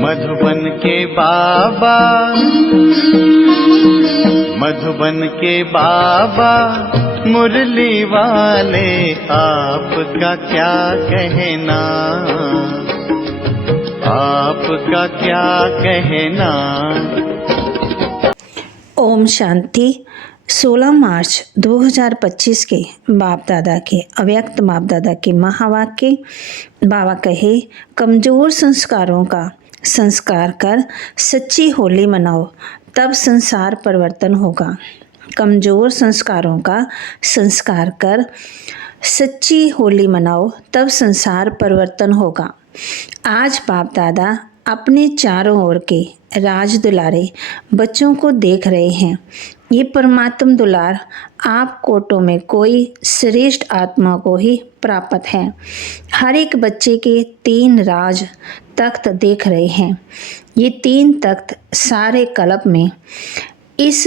मधुबन के बाबा, मधुबन के बाबा मुरली वाले, आपका क्या कहना, आपका क्या कहना। ओम शांति। 16 मार्च 2025 के बाप दादा के अव्यक्त बाप दादा के महावाक्य। बाबा कहे, कमज़ोर संस्कारों का संस्कार कर सच्ची होली मनाओ, तब संसार परिवर्तन होगा। कमज़ोर संस्कारों का संस्कार कर सच्ची होली मनाओ, तब संसार परिवर्तन होगा। आज बाप दादा अपने चारों ओर के राज दुलारे बच्चों को देख रहे हैं। ये परमात्म दुलार आप कोटों में कोई श्रेष्ठ आत्मा को ही प्राप्त है। हर एक बच्चे के 3 राज तख्त देख रहे हैं। ये 3 तख्त सारे कल्प में इस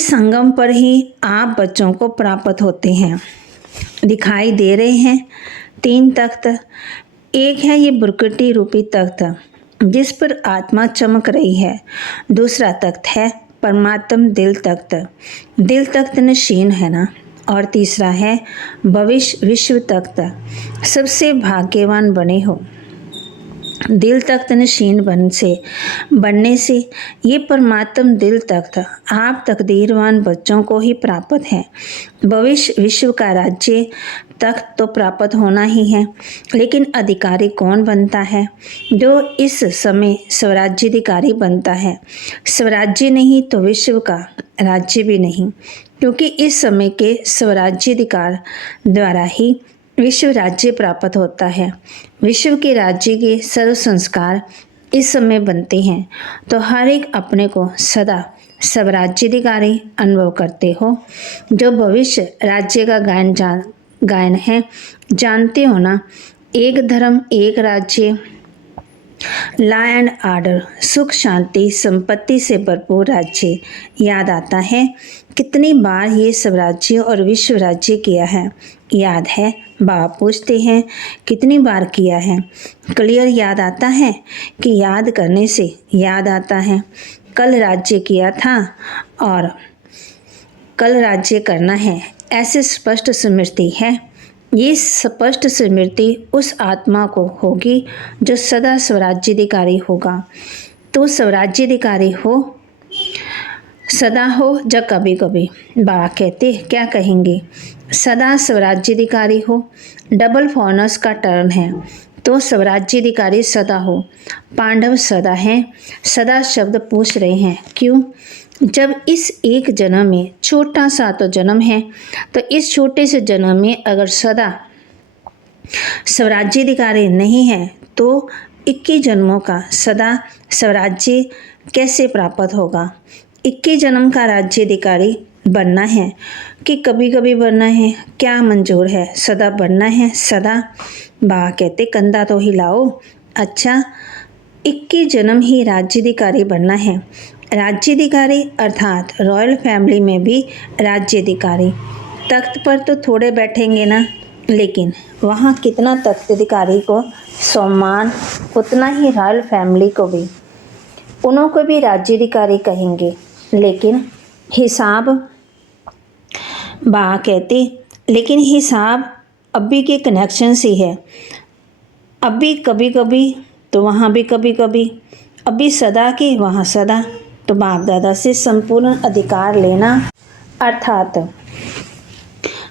संगम पर ही आप बच्चों को प्राप्त होते हैं। दिखाई दे रहे हैं 3 तख्त। एक है ये बुरकटी रूपी तख्त, जिस पर आत्मा चमक रही है। दूसरा तख्त है परमात्म दिल तख्त, दिल तख्त नशीन है ना। और तीसरा है भविष्य विश्व तख्त, सबसे भाग्यवान बने हो। दिल तख्त नशीन बनने से ये परमात्म दिल तख्त आप तकदीरवान बच्चों को ही प्राप्त है। भविष्य विश्व का राज्य तख्त तो प्राप्त होना ही है, लेकिन अधिकारी कौन बनता है? जो इस समय स्वराज्याधिकारी बनता है। स्वराज्य नहीं तो विश्व का राज्य भी नहीं, क्योंकि इस समय के स्वराज्याधिकार द्वारा ही विश्व राज्य प्राप्त होता है। विश्व के राज्य के सर्व संस्कार इस समय बनते हैं, तो हर एक अपने को सदा स्वराज्याधिकारी अनुभव करते हो। जो भविष्य राज्य का गायन है, जानते हो ना, एक धर्म एक राज्य, लॉ एंड ऑर्डर, सुख शांति संपत्ति से भरपूर राज्य याद आता है। कितनी बार ये स्वराज्य और विश्व राज्य किया है, याद है? बाबा पूछते हैं कितनी बार किया है? क्लियर याद आता है कि याद करने से याद आता है कल राज्य किया था और कल राज्य करना है, ऐसे स्पष्ट स्मृति है। ये स्पष्ट स्मृति उस आत्मा को होगी जो सदा स्वराज्याधिकारी होगा। तो स्वराज्याधिकारी हो, सदा हो या कभी कभी? बाबा कहते क्या कहेंगे? सदा स्वराज्याधिकारी हो। डबल फॉर्नस का टर्न है, तो स्वराज्याधिकारी सदा हो। पांडव सदा हैं। सदा शब्द पूछ रहे हैं क्यों? जब इस एक जन्म में, छोटा सा तो जन्म है, तो इस छोटे से जन्म में अगर सदा स्वराज्याधिकारी नहीं है, तो 21 जन्मों का सदा स्वराज्य कैसे प्राप्त होगा? 21 जन्म का राज्याधिकारी बनना है कि कभी कभी बनना है? क्या मंजूर है? सदा बनना है, सदा। बाबा कहते कंधा तो हिलाओ। अच्छा, 21 जन्म ही राज्याधिकारी बनना है। राज्याधिकारी अर्थात रॉयल फैमिली में भी राज्याधिकारी। तख्त पर तो थोड़े बैठेंगे ना, लेकिन वहाँ कितना तख्ताधिकारी को सम्मान, उतना ही रॉयल फैमिली को भी, उन्हों को भी राज्याधिकारी कहेंगे। लेकिन हिसाब, बाबा कहते, लेकिन हिसाब अभी के कनेक्शन से है। अभी कभी कभी तो वहाँ भी कभी कभी, अभी सदा के वहाँ सदा। तो बाप दादा से संपूर्ण अधिकार लेना अर्थात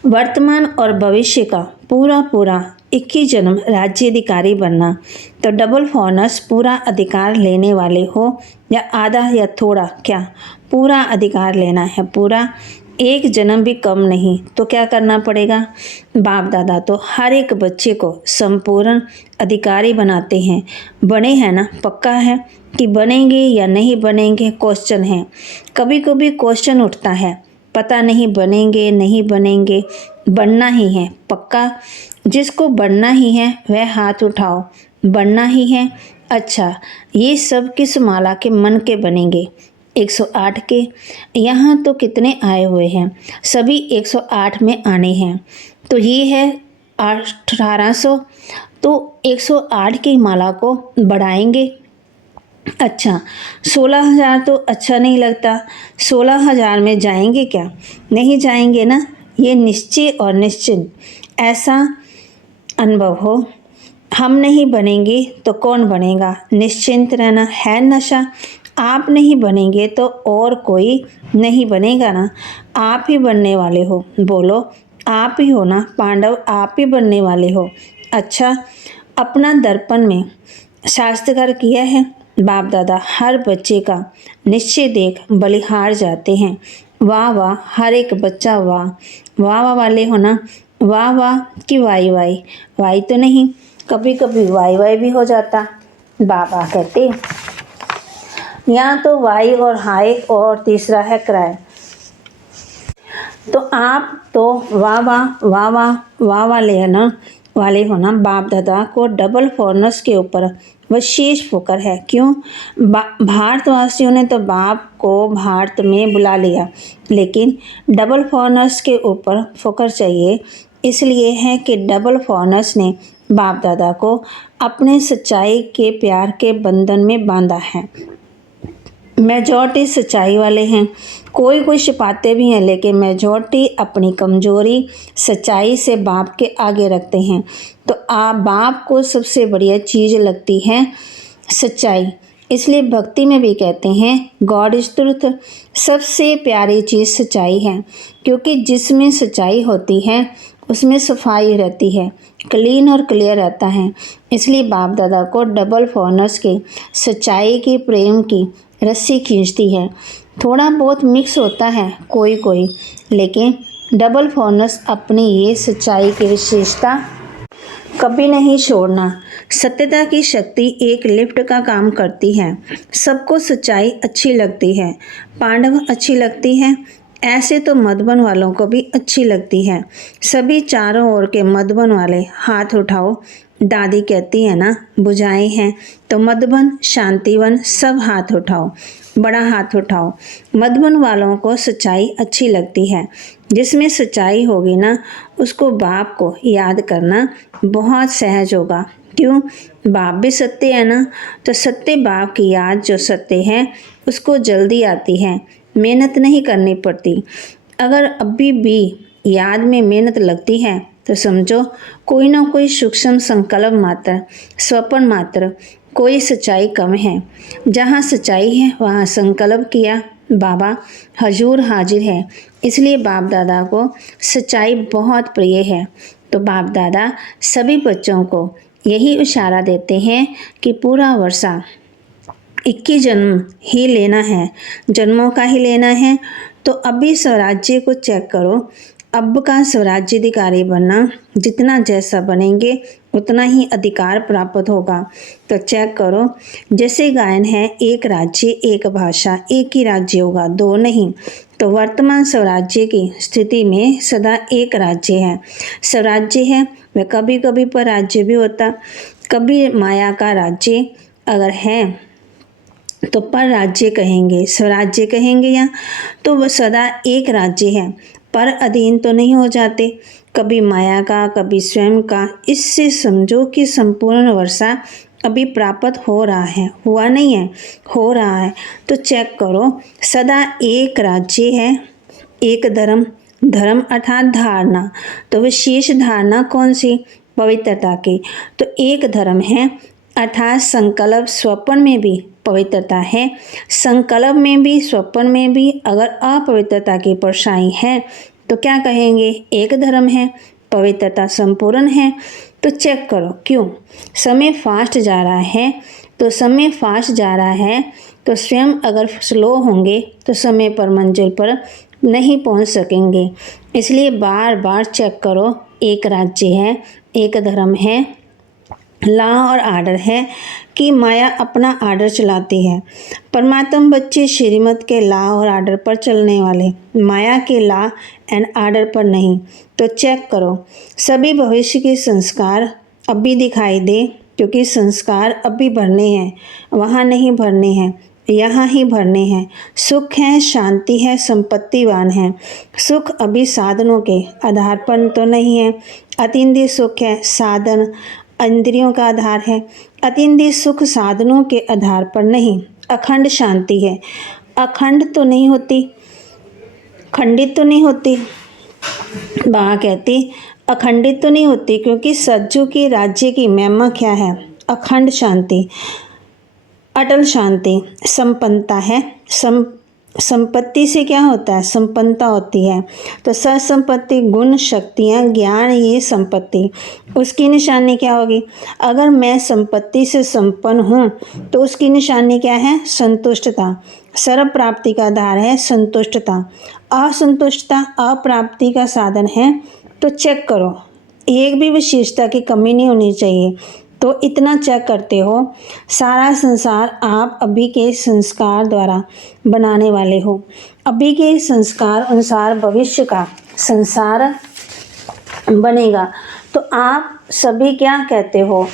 वर्तमान और भविष्य का पूरा 21 जन्म राज्याधिकारी बनना। तो डबल फॉर्नस पूरा अधिकार लेने वाले हो, या आधा या थोड़ा, क्या पूरा अधिकार लेना है? पूरा, एक जन्म भी कम नहीं। तो क्या करना पड़ेगा? बाप दादा तो हर एक बच्चे को संपूर्ण अधिकारी बनाते हैं। बने हैं ना? पक्का है कि बनेंगे या नहीं बनेंगे? क्वेश्चन है। कभी कभी क्वेश्चन उठता है, पता नहीं बनेंगे नहीं बनेंगे। बनना ही है पक्का? जिसको बनना ही है वह हाथ उठाओ। बनना ही है। अच्छा, ये सब किस माला के मन के बनेंगे? 108 के। यहाँ तो कितने आए हुए हैं? सभी 108 में आने हैं। तो ये है 1800, तो 108 की माला को बढ़ाएंगे। अच्छा, 16,000 तो अच्छा नहीं लगता। 16,000 में जाएंगे क्या? नहीं जाएंगे ना। ये निश्चय और निश्चिंत ऐसा अनुभव हो। हम नहीं बनेंगे तो कौन बनेगा? निश्चिंत रहना है नशा। आप नहीं बनेंगे तो और कोई नहीं बनेगा ना। आप ही बनने वाले हो। बोलो, आप ही हो ना पांडव, आप ही बनने वाले हो। अच्छा, अपना दर्पण में शास्त्रकार किया है। बाप दादा हर बच्चे का निश्चय देख बलिहार जाते हैं। वाह वाह, हर एक बच्चा वाह वाह वाह वाले हो ना। वाह वाह कि वाई वाई? वाई तो नहीं, कभी कभी वाई वाई भी हो जाता। बाबा कहते यहाँ तो वाई और हाय और तीसरा है क्राय। तो आप तो वाह वाह वाह वाह वाह वाले हो ना। बाप दादा को डबल फॉरनर्स के ऊपर विशेष फोकर है। क्यों? भारतवासियों ने तो बाप को भारत में बुला लिया, लेकिन डबल फॉरनर्स के ऊपर फोकर चाहिए। इसलिए है कि डबल फॉरनर्स ने बाप दादा को अपने सच्चाई के प्यार के बंधन में बांधा है। मेजॉरिटी सच्चाई वाले हैं। कोई कोई छिपाते भी हैं, लेकिन मेजॉरिटी अपनी कमजोरी सच्चाई से बाप के आगे रखते हैं। तो आप बाप को सबसे बढ़िया चीज़ लगती है सच्चाई। इसलिए भक्ति में भी कहते हैं गॉड इज ट्रुथ। सबसे प्यारी चीज़ सच्चाई है, क्योंकि जिसमें सच्चाई होती है उसमें सफाई रहती है, क्लीन और क्लियर रहता है। इसलिए बाप दादा को डबल फॉरनर्स के सच्चाई की प्रेम की रस्सी खींचती है। थोड़ा बहुत मिक्स होता है कोई कोई, लेकिन डबल फॉरनर्स अपनी ये सच्चाई की विशेषता कभी नहीं छोड़ना। सत्यता की शक्ति एक लिफ्ट का काम करती है। सबको सच्चाई अच्छी लगती है। पांडव अच्छी लगती है, ऐसे तो मधुबन वालों को भी अच्छी लगती है। सभी चारों ओर के मधुबन वाले हाथ उठाओ। दादी कहती है ना, बुझाएं हैं तो मधुबन, शांतिवन सब हाथ उठाओ, बड़ा हाथ उठाओ। मधुबन वालों को सच्चाई अच्छी लगती है। जिसमें सच्चाई होगी ना, उसको बाप को याद करना बहुत सहज होगा। क्यों? बाप भी सत्य है ना, तो सत्य बाप की याद जो सत्य है उसको जल्दी आती है, मेहनत नहीं करनी पड़ती। अगर अभी भी याद में मेहनत लगती है तो समझो कोई ना कोई सूक्ष्म संकल्प मात्र, स्वप्न मात्र, कोई सच्चाई कम है। जहाँ सच्चाई है वहाँ संकल्प किया, बाबा हजूर हाजिर है। इसलिए बाप दादा को सच्चाई बहुत प्रिय है। तो बाप दादा सभी बच्चों को यही इशारा देते हैं कि पूरा वर्षा 21 जन्म ही लेना है, जन्मों का ही लेना है। तो अभी स्वराज्य को चेक करो। अब का स्वराज्याधिकारी बनना, जितना जैसा बनेंगे उतना ही अधिकार प्राप्त होगा। तो चेक करो, जैसे गायन है एक राज्य एक भाषा, एक ही राज्य होगा, दो नहीं। तो वर्तमान स्वराज्य की स्थिति में सदा एक राज्य है। स्वराज्य है वह कभी कभी पर राज्य भी होता, कभी माया का राज्य अगर है तो पर राज्य कहेंगे, स्वराज्य कहेंगे। यहाँ तो वह सदा एक राज्य है, पर अधीन तो नहीं हो जाते, कभी माया का कभी स्वयं का। इससे समझो कि संपूर्ण वर्षा अभी प्राप्त हो रहा है, हुआ नहीं है, हो रहा है। तो चेक करो, सदा एक राज्य है, एक धर्म, धर्म अर्थात धारणा। तो विशेष धारणा कौन सी? पवित्रता की। तो एक धर्म है अर्थात संकल्प, स्वप्न में भी पवित्रता है, संकल्प में भी स्वप्न में भी अगर अपवित्रता की परछाई है तो क्या कहेंगे? एक धर्म है, पवित्रता संपूर्ण है। तो चेक करो, क्यों? समय फास्ट जा रहा है, तो समय फास्ट जा रहा है तो स्वयं अगर स्लो होंगे तो समय पर मंजिल पर नहीं पहुंच सकेंगे। इसलिए बार बार चेक करो, एक राज्य है, एक धर्म है, लॉ और आर्डर है कि माया अपना आर्डर चलाती है। परमात्मा बच्चे श्रीमत के लॉ और आर्डर पर चलने वाले, माया के लॉ एंड आर्डर पर नहीं। तो चेक करो, सभी भविष्य के संस्कार अभी दिखाई दे, क्योंकि संस्कार अभी भरने हैं, वहाँ नहीं भरने हैं, यहाँ ही भरने हैं। सुख है, शांति है, संपत्तिवान है। सुख अभी साधनों के आधार पर तो नहीं है, अतीन्द्रिय सुख है, साधन इंद्रियों का आधार है। अतीन्द्रिय सुख साधनों के आधार पर नहीं, अखंड शांति है। अखंड तो नहीं होती, खंडित तो नहीं होती। बाबा कहती अखंडित तो नहीं होती, क्योंकि सज्जू की राज्य की महिमा क्या है? अखंड शांति, अटल शांति, संपन्नता है। संपत्ति से क्या होता है? संपन्नता होती है। तो संपत्ति, गुण, शक्तियाँ, ज्ञान, ये संपत्ति, उसकी निशानी क्या होगी? अगर मैं संपत्ति से संपन्न हूँ तो उसकी निशानी क्या है? संतुष्टता। सर्व प्राप्ति का आधार है संतुष्टता। असंतुष्टता अप्राप्ति का साधन है। तो चेक करो, एक भी विशेषता की कमी नहीं होनी चाहिए। तो इतना चेक करते हो, सारा संसार आप अभी के संस्कार द्वारा बनाने वाले हो। अभी के संस्कार अनुसार भविष्य का संसार बनेगा। तो आप सभी क्या कहते हो?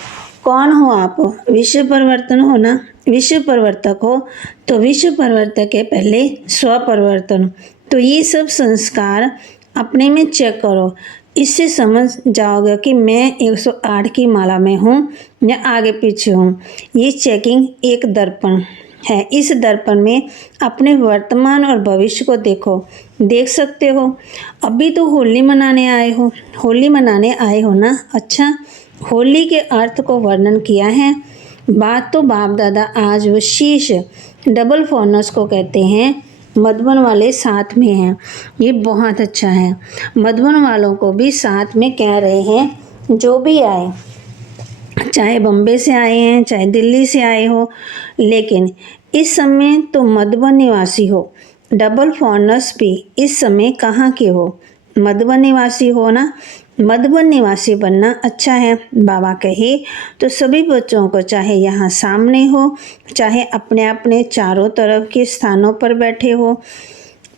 कौन हो आप? विश्व परिवर्तन हो ना, विश्व परिवर्तक हो। तो विश्व परिवर्तक के पहले स्व परिवर्तन। तो ये सब संस्कार अपने में चेक करो, इससे समझ जाओगे कि मैं 108 की माला में हूँ या आगे पीछे हूँ। ये चेकिंग एक दर्पण है। इस दर्पण में अपने वर्तमान और भविष्य को देखो, देख सकते हो। अभी तो होली मनाने आए हो, होली मनाने आए हो ना? अच्छा, होली के अर्थ को वर्णन किया है। बात तो बाप दादा आज विशेष डबल फॉर्नर्स को कहते हैं, मधुबन वाले साथ में हैं। ये बहुत अच्छा है। मधुबन वालों को भी साथ में कह रहे हैं, जो भी आए, चाहे बम्बे से आए हैं, चाहे दिल्ली से आए हो, लेकिन इस समय तो मधुबन निवासी हो। डबल फॉर्नर्स भी इस समय कहाँ के हो? मधुबन निवासी हो ना। मधुबन निवासी बनना अच्छा है। बाबा कहे तो सभी बच्चों को, चाहे यहाँ सामने हो, चाहे अपने अपने चारों तरफ के स्थानों पर बैठे हो,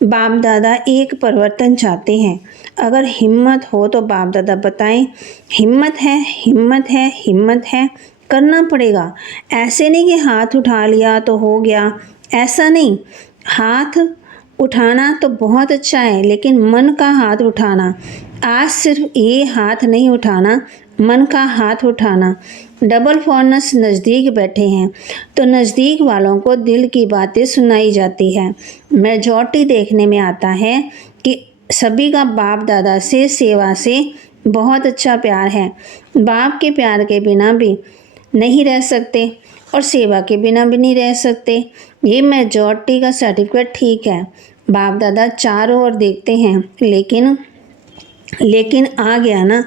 बाप दादा एक परिवर्तन चाहते हैं। अगर हिम्मत हो तो बाप दादा बताएं, हिम्मत है, हिम्मत है, हिम्मत है, करना पड़ेगा। ऐसे नहीं कि हाथ उठा लिया तो हो गया, ऐसा नहीं। हाथ उठाना तो बहुत अच्छा है, लेकिन मन का हाथ उठाना, आज सिर्फ ये हाथ नहीं उठाना, मन का हाथ उठाना। डबल फॉर्नर्स नज़दीक बैठे हैं, तो नज़दीक वालों को दिल की बातें सुनाई जाती है। मेजॉरिटी देखने में आता है कि सभी का बाप दादा से, सेवा से बहुत अच्छा प्यार है। बाप के प्यार के बिना भी नहीं रह सकते और सेवा के बिना भी नहीं रह सकते। ये मेजॉरिटी का सर्टिफिकेट ठीक है। बाप दादा चारों ओर देखते हैं, लेकिन आ गया ना,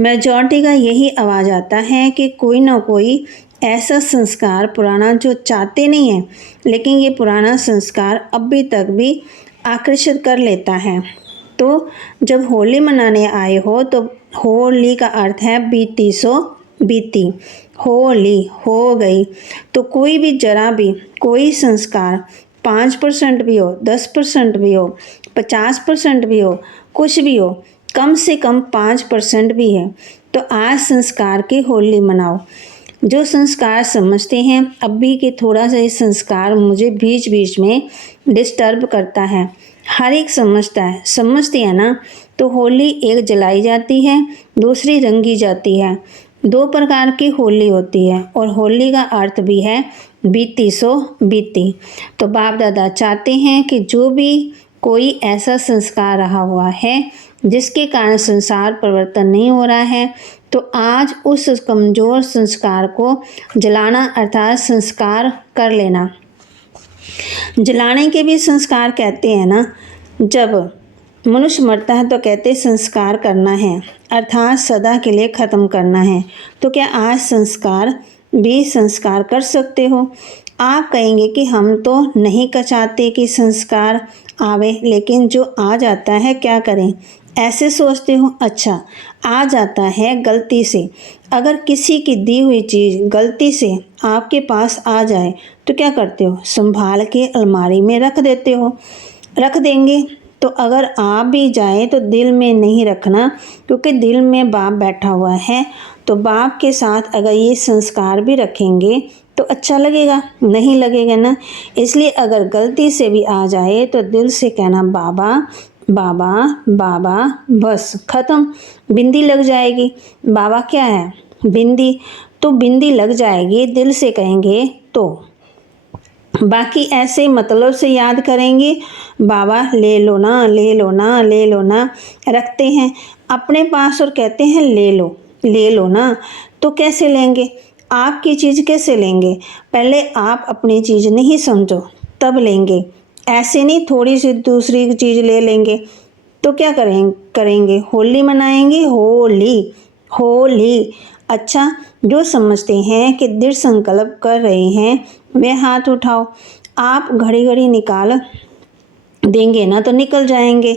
मेजॉरिटी का यही आवाज़ आता है कि कोई ना कोई ऐसा संस्कार पुराना जो चाहते नहीं है, लेकिन ये पुराना संस्कार अभी तक भी आकर्षित कर लेता है। तो जब होली मनाने आए हो, तो होली का अर्थ है बीती सो बीती, होली हो गई। तो कोई भी जरा भी कोई संस्कार 5% भी हो, 10% भी हो, 50% भी हो, कुछ भी हो, कम से कम 5% भी है, तो आज संस्कार की होली मनाओ। जो संस्कार समझते हैं अभी के, थोड़ा सा ये संस्कार मुझे बीच बीच में डिस्टर्ब करता है। हर एक समझता है, समझते हैं ना। तो होली एक जलाई जाती है, दूसरी रंगी जाती है। 2 प्रकार की होली होती है, और होली का अर्थ भी है बीती सो बीती। तो बाप दादा चाहते हैं कि जो भी कोई ऐसा संस्कार रहा हुआ है जिसके कारण संसार परिवर्तन नहीं हो रहा है, तो आज उस कमज़ोर संस्कार को जलाना, अर्थात संस्कार कर लेना। जलाने के भी संस्कार कहते हैं ना। जब मनुष्य मरता है तो कहते संस्कार करना है, अर्थात सदा के लिए ख़त्म करना है। तो क्या आज संस्कार कर सकते हो? आप कहेंगे कि हम तो नहीं चाहते कि संस्कार आवे, लेकिन जो आ जाता है क्या करें? ऐसे सोचते हो, अच्छा आ जाता है गलती से। अगर किसी की दी हुई चीज़ गलती से आपके पास आ जाए तो क्या करते हो? संभाल के अलमारी में रख देते हो, रख देंगे। तो अगर आ भी जाए तो दिल में नहीं रखना, क्योंकि दिल में बाप बैठा हुआ है। तो बाप के साथ अगर ये संस्कार भी रखेंगे तो अच्छा लगेगा? नहीं लगेगा ना। इसलिए अगर गलती से भी आ जाए तो दिल से कहना बाबा बाबा बाबा, बस ख़त्म, बिंदी लग जाएगी। बाबा क्या है? बिंदी तो बिंदी लग जाएगी, दिल से कहेंगे तो। बाकी ऐसे मतलब से याद करेंगे, बाबा ले लो ना, ले लो ना, ले लो ना, रखते हैं अपने पास और कहते हैं ले लो ना। तो कैसे लेंगे? आपकी चीज़ कैसे लेंगे? पहले आप अपनी चीज़ नहीं समझो तब लेंगे। ऐसे नहीं थोड़ी सी दूसरी चीज़ ले लेंगे तो क्या करेंगे? होली मनाएंगे, होली होली। अच्छा, जो समझते हैं कि दृढ़ संकल्प कर रहे हैं वे हाथ उठाओ। आप घड़ी घड़ी निकाल देंगे ना तो निकल जाएंगे,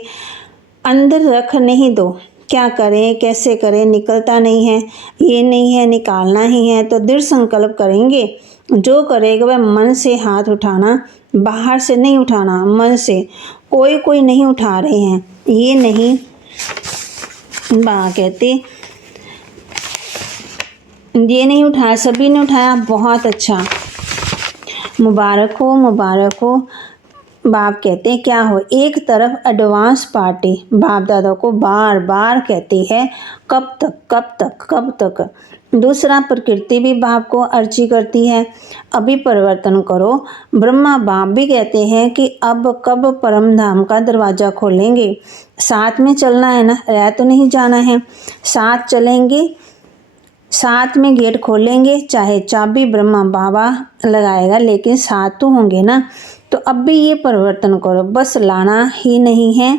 अंदर रख नहीं दो। क्या करें, कैसे करें, निकलता नहीं है, ये नहीं है, निकालना ही है। तो दृढ़ संकल्प करेंगे, जो करेगा वह मन से हाथ उठाना, बाहर से नहीं उठाना, मन से। कोई नहीं उठा रहे हैं, ये नहीं बा कहते, ये नहीं उठाया, सभी ने उठाया, बहुत अच्छा, मुबारक हो, मुबारक हो। बाप कहते हैं क्या हो? एक तरफ एडवांस पार्टी बाप दादा को बार बार कहती है, कब तक कब तक कब तक। दूसरा, प्रकृति भी बाप को अर्जी करती है, अभी परिवर्तन करो। ब्रह्मा बाप भी कहते हैं कि अब कब परम धाम का दरवाज़ा खोलेंगे। साथ में चलना है ना, रह तो नहीं जाना है, साथ चलेंगे, साथ में गेट खोलेंगे। चाहे चाबी ब्रह्मा बाबा लगाएगा लेकिन साथ तो होंगे ना। तो अब भी ये परिवर्तन करो, बस लाना ही नहीं है,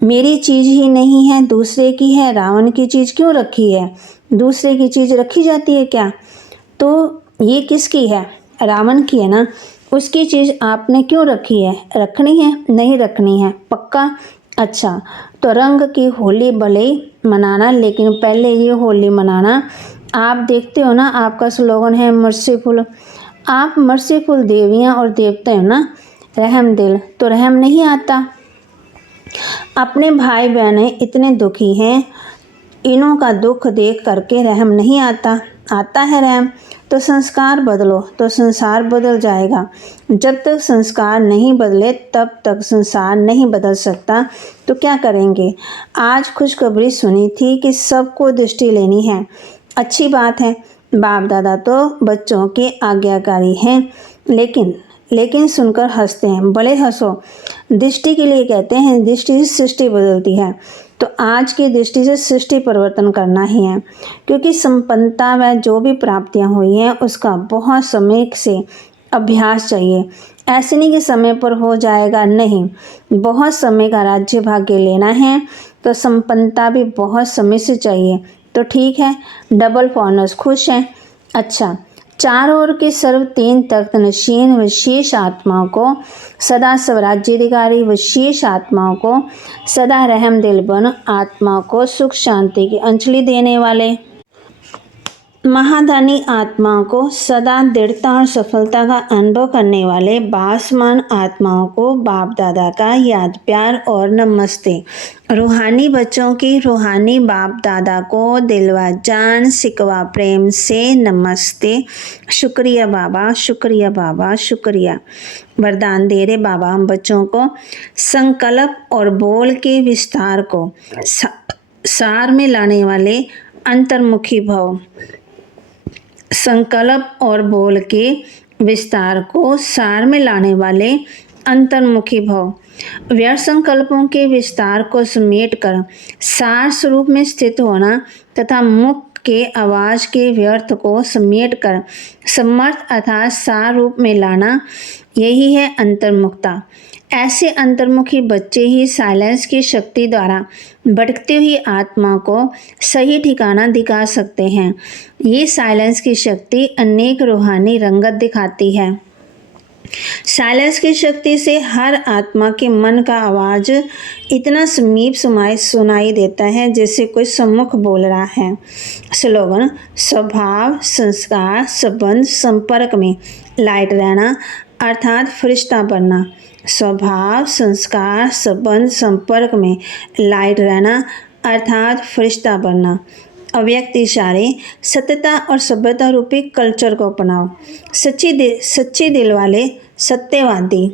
मेरी चीज़ ही नहीं है, दूसरे की है। रावण की चीज़ क्यों रखी है? दूसरे की चीज़ रखी जाती है क्या? तो ये किसकी है? रावण की है ना। उसकी चीज़ आपने क्यों रखी है? रखनी है? नहीं रखनी है, पक्का? अच्छा, तो रंग की होली भले ही मनाना, लेकिन पहले ये होली मनाना। आप देखते हो ना, आपका स्लोगन है मर्सीफुल। आप मर्सीफुल देवियाँ और देवता हो ना, रहम दिल। तो रहम नहीं आता? अपने भाई बहनें इतने दुखी हैं, इन्हों का दुख देख करके रहम नहीं आता? आता है रहम। तो संस्कार बदलो तो संसार बदल जाएगा। जब तक संस्कार नहीं बदले तब तक संसार नहीं बदल सकता। तो क्या करेंगे? आज खुशखबरी सुनी थी कि सबको दृष्टि लेनी है। अच्छी बात है, बाप दादा तो बच्चों के आज्ञाकारी हैं, लेकिन सुनकर हंसते हैं। भले हंसो, दृष्टि के लिए कहते हैं, दृष्टि से सृष्टि बदलती है। तो आज की दृष्टि से सृष्टि परिवर्तन करना ही है, क्योंकि संपन्नता व जो भी प्राप्तियां हुई हैं उसका बहुत समय से अभ्यास चाहिए। ऐसे नहीं कि समय पर हो जाएगा, नहीं, बहुत समय का राज्य भाग्य लेना है तो संपन्नता भी बहुत समय से चाहिए। तो ठीक है, डबल फॉर्नर्स खुश हैं। अच्छा, चारों ओर के सर्व तीन तख्त नशीन व शेष आत्माओं को सदा स्वराज्याधिकारी व शेष आत्माओं को सदा रहम दिल बन आत्माओं को सुख शांति की अंजलि देने वाले महादानी आत्माओं को सदा दृढ़ता और सफलता का अनुभव करने वाले बासमान आत्माओं को बाप दादा का याद प्यार और नमस्ते। रूहानी बच्चों की रूहानी बाप दादा को दिलवा जान सिकवा प्रेम से नमस्ते। शुक्रिया बाबा, शुक्रिया बाबा, शुक्रिया। वरदान दे रहे बाबा हम बच्चों को, संकल्प और बोल के विस्तार को सार में लाने वाले अंतर्मुखी भव। संकल्प और बोल के विस्तार को सार में लाने वाले अंतर्मुखी भव। व्यर्थ संकल्पों के विस्तार को समेट कर सार स्वरूप में स्थित होना तथा मुख के आवाज के व्यर्थ को समेट कर समर्थ अर्थात सार रूप में लाना, यही है अंतर्मुखता। ऐसे अंतर्मुखी बच्चे ही साइलेंस की शक्ति द्वारा भटकती हुई आत्मा को सही ठिकाना दिखा सकते हैं। ये साइलेंस की शक्ति अनेक रूहानी रंगत दिखाती है। साइलेंस की शक्ति से हर आत्मा के मन का आवाज इतना समीप सुनाई देता है जैसे कोई सम्मुख बोल रहा है। स्लोगन: स्वभाव, संस्कार, संबंध, संपर्क में लाइट रहना अर्थात फरिश्ता बनना। स्वभाव, संस्कार, संबंध, संपर्क में लाइट रहना अर्थात फरिश्ता बनना। अव्यक्त इशारे, सत्यता और सभ्यता रूपी कल्चर को अपनाओ। सच्चे दिल वाले सत्यवादी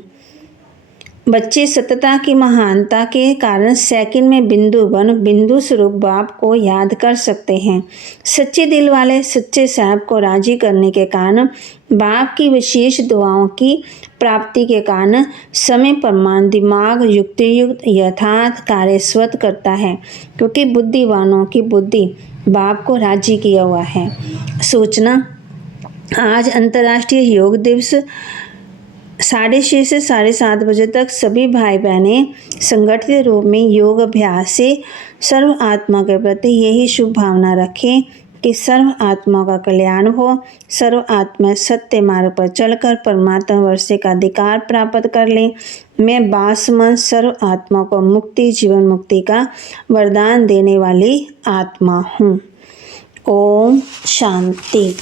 बच्चे सतता की महानता के कारण सेकंड में बिंदु बन बिंदु स्वरूप बाप को याद कर सकते हैं। सच्चे दिल वाले सच्चे साहब को राजी करने के कारण बाप की विशेष दुआओं की प्राप्ति के कारण समय प्रमाण दिमाग युक्तियुक्त यथार्थ कार्य स्वतः करता है, क्योंकि बुद्धिवानों की बुद्धि बाप को राजी किया हुआ है। सूचना, आज अंतर्राष्ट्रीय योग दिवस 6:30 से 7:30 बजे तक सभी भाई बहनें संगठित रूप में योग अभ्यास से सर्व आत्मा के प्रति यही शुभ भावना रखें कि सर्व आत्मा का कल्याण हो, सर्व आत्मा सत्य मार्ग पर चलकर परमात्मा वर्षे का अधिकार प्राप्त कर लें। मैं बासमन सर्व आत्मा को मुक्ति जीवन मुक्ति का वरदान देने वाली आत्मा हूँ। ओम शांति।